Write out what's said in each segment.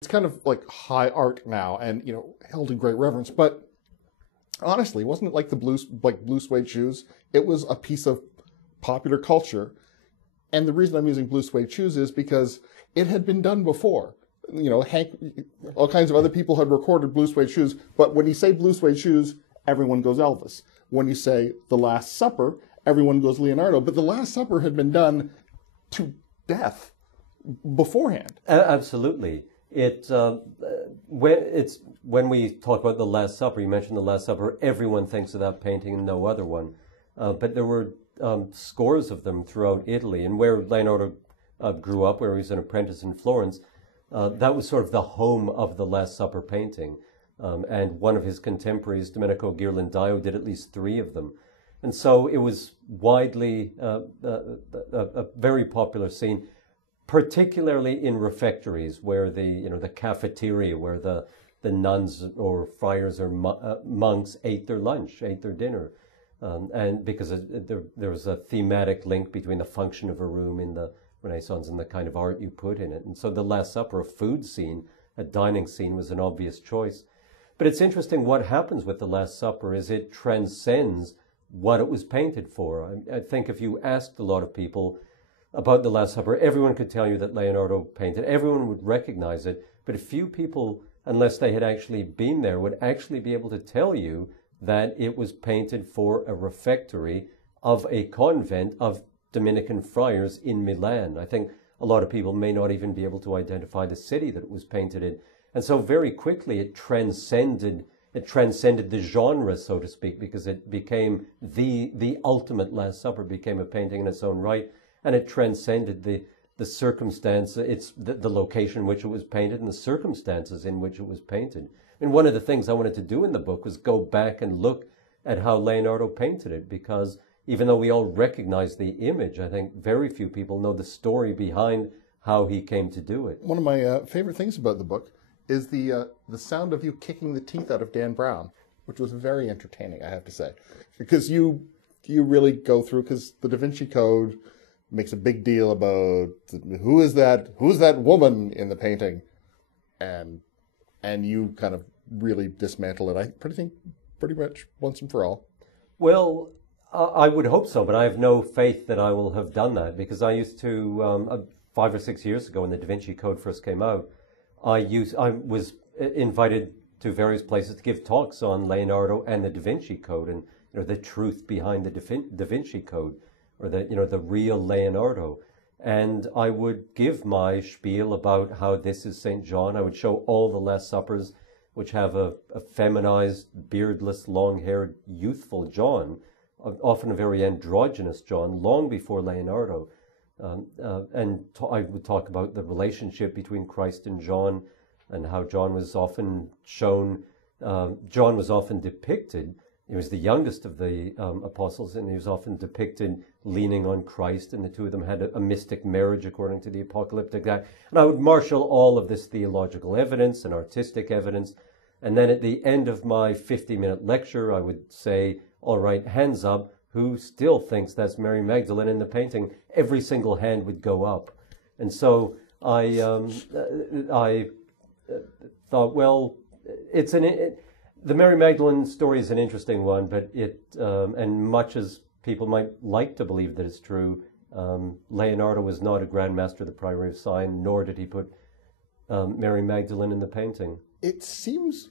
It's kind of like high art now, and held in great reverence. But honestly, wasn't it like the blue suede shoes? It was a piece of popular culture, and the reason I'm using blue suede shoes is because it had been done before. Hank, all kinds of other people had recorded blue suede shoes, but when you say blue suede shoes, everyone goes Elvis. When you say The Last Supper, everyone goes Leonardo. But The Last Supper had been done to death beforehand. Absolutely. When we talk about The Last Supper, you mentioned The Last Supper, everyone thinks of that painting and no other one. But there were scores of them throughout Italy. And where Leonardo grew up, where he was an apprentice in Florence, that was sort of the home of the Last Supper painting. And one of his contemporaries, Domenico Ghirlandaio, did at least 3 of them. And so it was widely a very popular scene, particularly in refectories where the cafeteria, where the nuns or friars or monks ate their lunch, ate their dinner. And because there was a thematic link between the function of a room in the Renaissance and the kind of art you put in it. And so the Last Supper, a food scene, a dining scene, was an obvious choice. But it's interesting what happens with the Last Supper is it transcends what it was painted for. I think if you asked a lot of people about the Last Supper, everyone could tell you that Leonardo painted. Everyone would recognize it, but a few people, unless they had actually been there, would actually be able to tell you that it was painted for a refectory of a convent of Dominican friars in Milan. I think a lot of people may not even be able to identify the city that it was painted in. And so very quickly it transcended the genre, so to speak, because it became the ultimate Last Supper, became a painting in its own right, and it transcended the circumstance, the location in which it was painted and the circumstances in which it was painted. And one of the things I wanted to do in the book was go back and look at how Leonardo painted it, because even though we all recognize the image, I think very few people know the story behind how he came to do it. One of my favorite things about the book is the sound of you kicking the teeth out of Dan Brown, which was very entertaining, I have to say. Because you really go through, because the Da Vinci Code makes a big deal about who's that woman in the painting, and you kind of really dismantle it, I think, pretty much once and for all. Well, I would hope so, but I have no faith that I will have done that, because I used to, 5 or 6 years ago when the Da Vinci Code first came out, I was invited to various places to give talks on Leonardo and the Da Vinci Code and the truth behind the Da Vinci Code, or the real Leonardo. And I would give my spiel about how this is St. John. I would show all the Last Suppers, which have a feminized, beardless, long-haired, youthful John, often a very androgynous John, long before Leonardo. I would talk about the relationship between Christ and John, and how John was often depicted. He was the youngest of the apostles, and he was often depicted leaning on Christ, and the two of them had a mystic marriage according to the apocalyptic act. And I would marshal all of this theological evidence and artistic evidence, and then at the end of my 50-minute lecture, I would say, all right, hands up, who still thinks that's Mary Magdalene in the painting? Every single hand would go up. And so I thought, well, the Mary Magdalene story is an interesting one, but and much as people might like to believe that it's true, Leonardo was not a Grand Master of the Priory of Sion, nor did he put Mary Magdalene in the painting. It seems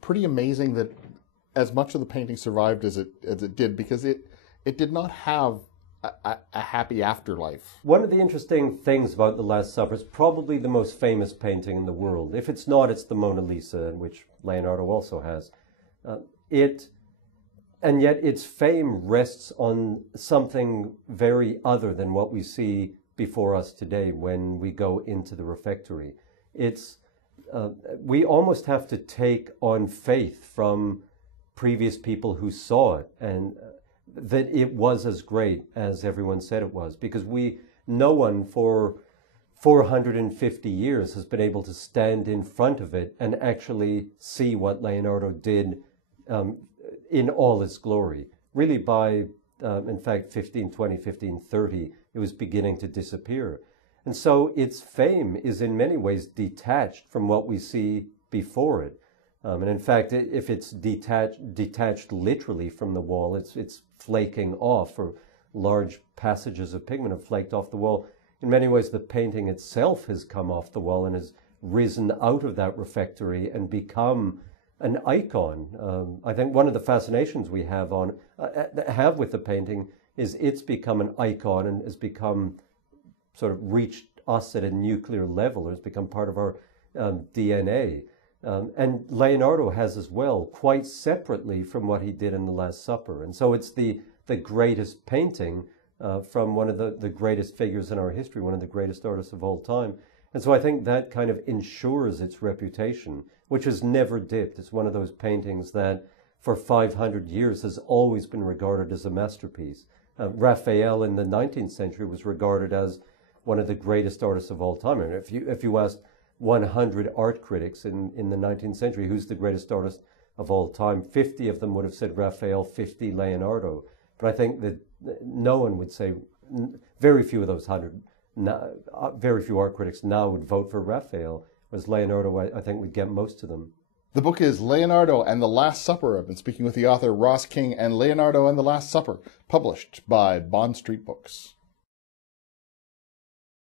pretty amazing that as much of the painting survived as it did, because it did not have a happy afterlife. One of the interesting things about The Last Supper is probably the most famous painting in the world. If it's not, it's the Mona Lisa, which Leonardo also has. And yet its fame rests on something very other than what we see before us today when we go into the refectory. We almost have to take on faith from previous people who saw it, and that it was as great as everyone said it was, because no one for 450 years has been able to stand in front of it and actually see what Leonardo did in all its glory. Really by, in fact, 1520, 1530, it was beginning to disappear. And so its fame is in many ways detached from what we see before it. And in fact, if it's detached literally from the wall, it's flaking off, or large passages of pigment have flaked off the wall. In many ways, the painting itself has come off the wall and has risen out of that refectory and become an icon. I think one of the fascinations we have with the painting is it's become an icon and has become sort of reached us at a nuclear level, or has become part of our DNA. And Leonardo has as well, quite separately from what he did in the Last Supper. And so it's the greatest painting from one of the greatest figures in our history, one of the greatest artists of all time. And so I think that kind of ensures its reputation, which has never dipped. It's one of those paintings that for 500 years has always been regarded as a masterpiece. Raphael in the 19th century was regarded as one of the greatest artists of all time. And if you asked 100 art critics in the 19th century, who's the greatest artist of all time, 50 of them would have said Raphael, 50 Leonardo. But I think that no one would say, very few of those 100, very few art critics now would vote for Raphael, whereas Leonardo, I think, would get most of them. The book is Leonardo and the Last Supper. I've been speaking with the author Ross King, and Leonardo and the Last Supper, published by Bond Street Books.